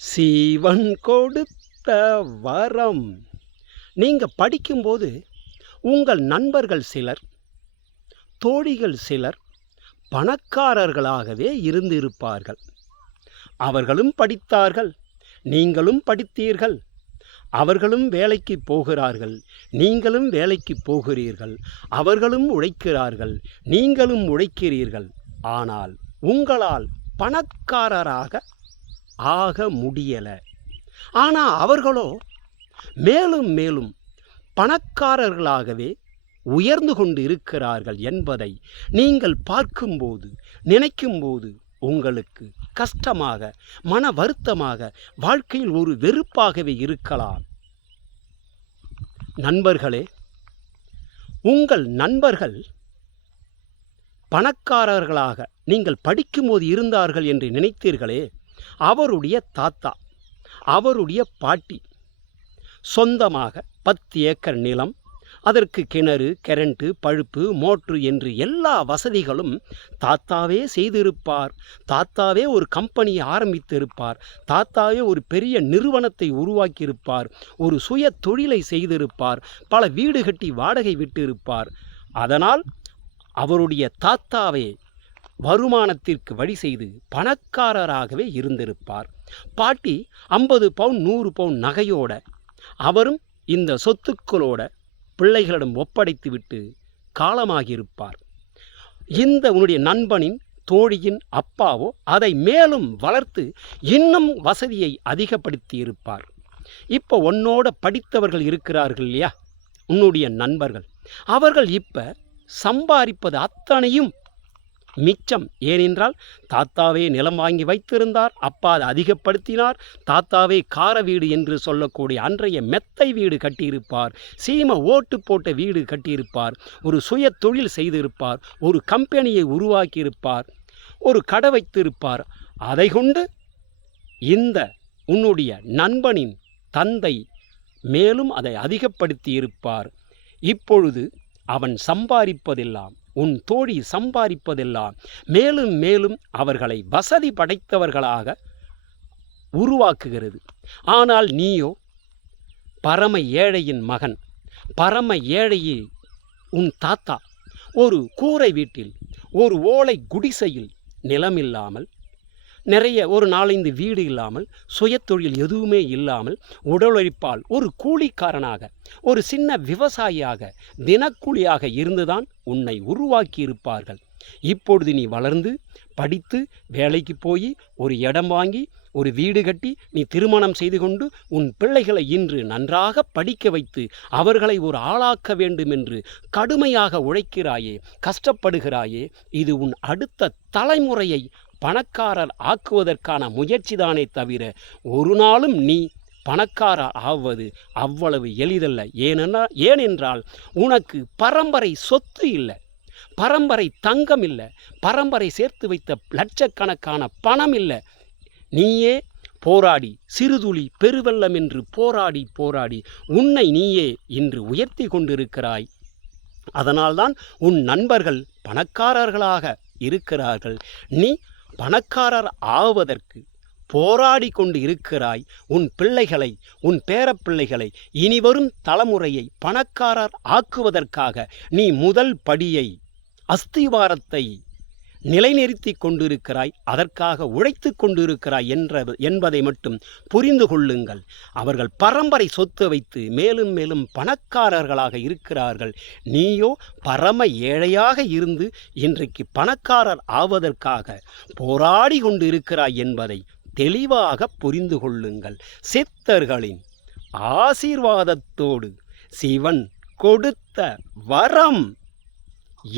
சீவன் கொடுத்த வரம். நீங்க படிக்கும்போது உங்கள் நண்பர்கள் சிலர், தோழிகள் சிலர் பணக்காரர்களாகவே இருந்திருப்பார்கள். அவர்களும் படித்தார்கள், நீங்களும் படித்தீர்கள். அவர்களும் வேலைக்கு போகிறார்கள், நீங்களும் வேலைக்கு போகிறீர்கள். அவர்களும் உழைக்கிறார்கள், நீங்களும் உழைக்கிறீர்கள். ஆனால் உங்களால் பணக்காரராக ஆக முடியல. ஆனா அவர்களோ மேலும் மேலும் பணக்காரர்களாகவே உயர்ந்து கொண்டு இருக்கிறார்கள் என்பதை நீங்கள் பார்க்கும்போது, நினைக்கும்போது உங்களுக்கு கஷ்டமாக, மன வருத்தமாக, வாழ்க்கையில் ஒரு வெறுப்பாகவே இருக்கலாம். நண்பர்களே, உங்கள் நண்பர்கள் பணக்காரர்களாக நீங்கள் படிக்கும்போது இருந்தார்கள் என்று நினைத்தீர்களே, அவருடைய தாத்தா, அவருடைய பாட்டி சொந்தமாக 10 ஏக்கர் நிலம், அதற்கு கிணறு, கரண்ட்டு, பழுப்பு, மோட்ரு என்று எல்லா வசதிகளும் தாத்தாவே செய்திருப்பார். தாத்தாவே ஒரு கம்பெனியை ஆரம்பித்திருப்பார். தாத்தாவே ஒரு பெரிய நிறுவனத்தை உருவாக்கியிருப்பார். ஒரு சுய தொழிலை செய்திருப்பார். பல வீடு கட்டி வாடகை விட்டிருப்பார். அதனால் அவருடைய தாத்தாவே வருமானத்திற்கு வழி செய்து பணக்காரராகவே இருந்திருப்பார். பாட்டி 50 பவுன் 100 பவுன் நகையோட, அவரும் இந்த சொத்துக்களோட பிள்ளைகளிடம் ஒப்படைத்துவிட்டு காலமாகியிருப்பார். இந்த உன்னுடைய நண்பனின், தோழியின் அப்பாவோ அதை மேலும் வளர்த்து இன்னும் வசதியை அதிகப்படுத்தி இருப்பார். இப்போ உன்னோட படித்தவர்கள் இருக்கிறார்கள் இல்லையா, உன்னுடைய நண்பர்கள், அவர்கள் இப்போ சம்பாதிப்பது அத்தனையும் மிச்சம். ஏனென்றால் தாத்தாவே நிலம் வாங்கி வைத்திருந்தார், அப்பா அதை அதிகப்படுத்தினார். தாத்தாவே கார வீடு என்று சொல்லக்கூடிய அன்றைய மெத்தை வீடு கட்டியிருப்பார், சீம ஓட்டு போட்ட வீடு கட்டியிருப்பார், ஒரு சுய தொழில் செய்திருப்பார், ஒரு கம்பெனியை உருவாக்கியிருப்பார், ஒரு கடை வைத்திருப்பார். அதை கொண்டு இந்த உன்னுடைய நண்பனின் தந்தை மேலும் அதை அதிகப்படுத்தி இருப்பார். இப்பொழுது அவன் சம்பாதிப்பதெல்லாம், உன் தோழி சம்பாதிப்பதெல்லாம் மேலும் மேலும் அவர்களை வசதி படைத்தவர்களாக உருவாக்குகிறது. ஆனால் நீயோ பரம ஏழையின் மகன், பரம ஏழையே உன் தாத்தா, ஒரு கூரை வீட்டில், ஒரு ஓலை குடிசையில், நிலமில்லாமல், நிறைய ஒரு 4-5 வீடு இல்லாமல், சுயத்தொழில் எதுவுமே இல்லாமல், உடலுழைப்பால் ஒரு கூலிக்காரனாக, ஒரு சின்ன விவசாயியாக, தினக்கூலியாக இருந்துதான் உன்னை உருவாக்கி இருப்பார்கள். இப்பொழுது நீ வளர்ந்து படித்து வேலைக்கு போய் ஒரு இடம் வாங்கி ஒரு வீடு கட்டி நீ திருமணம் செய்து கொண்டு உன் பிள்ளைகளை இன்று நன்றாக படிக்க வைத்து அவர்களை ஒரு ஆளாக்க வேண்டும் என்று கடுமையாக உழைக்கிறாயே, கஷ்டப்படுகிறாயே. இது உன் அடுத்த தலைமுறையை பணக்காரர் ஆக்குவதற்கான முயற்சிதானே தவிர ஒரு நாளும் நீ பணக்காரர் ஆவது அவ்வளவு எளிதல்ல. ஏனென்றால் உனக்கு பரம்பரை சொத்து இல்லை, பரம்பரை தங்கம் இல்லை, பரம்பரை சேர்த்து வைத்த லட்சக்கணக்கான பணம் இல்லை. நீயே போராடி சிறுதுளி பெருவெள்ளம் என்று போராடி போராடி உன்னை நீயே இன்று உயர்த்தி கொண்டிருக்கிறாய். அதனால்தான் உன் நண்பர்கள் பணக்காரர்களாக இருக்கிறார்கள். நீ பணக்காரர் ஆவதற்கு போராடி கொண்டு இருக்கிறாய். உன் பிள்ளைகளை, உன் பேரப்பிள்ளைகளை, இனிவரும் தலைமுறையை பணக்காரர் ஆக்குவதற்காக நீ முதல் படியை, அஸ்திவாரத்தை நிலைநிறுத்தி கொண்டிருக்கிறாய். அதற்காக உழைத்து கொண்டிருக்கிறாய் என்பதை மட்டும் புரிந்து கொள்ளுங்கள். அவர்கள் பரம்பரை சொத்து வைத்து மேலும் மேலும் பணக்காரர்களாக இருக்கிறார்கள். நீயோ பரம ஏழையாக இருந்து இன்றைக்கு பணக்காரர் ஆவதற்காக போராடி கொண்டு இருக்கிறாய் என்பதை தெளிவாக புரிந்து கொள்ளுங்கள். சித்தர்களின் ஆசீர்வாதத்தோடு சிவன் கொடுத்த வரம்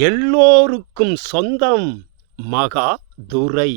எல்லோருக்கும் சொந்தம். மகா துரை.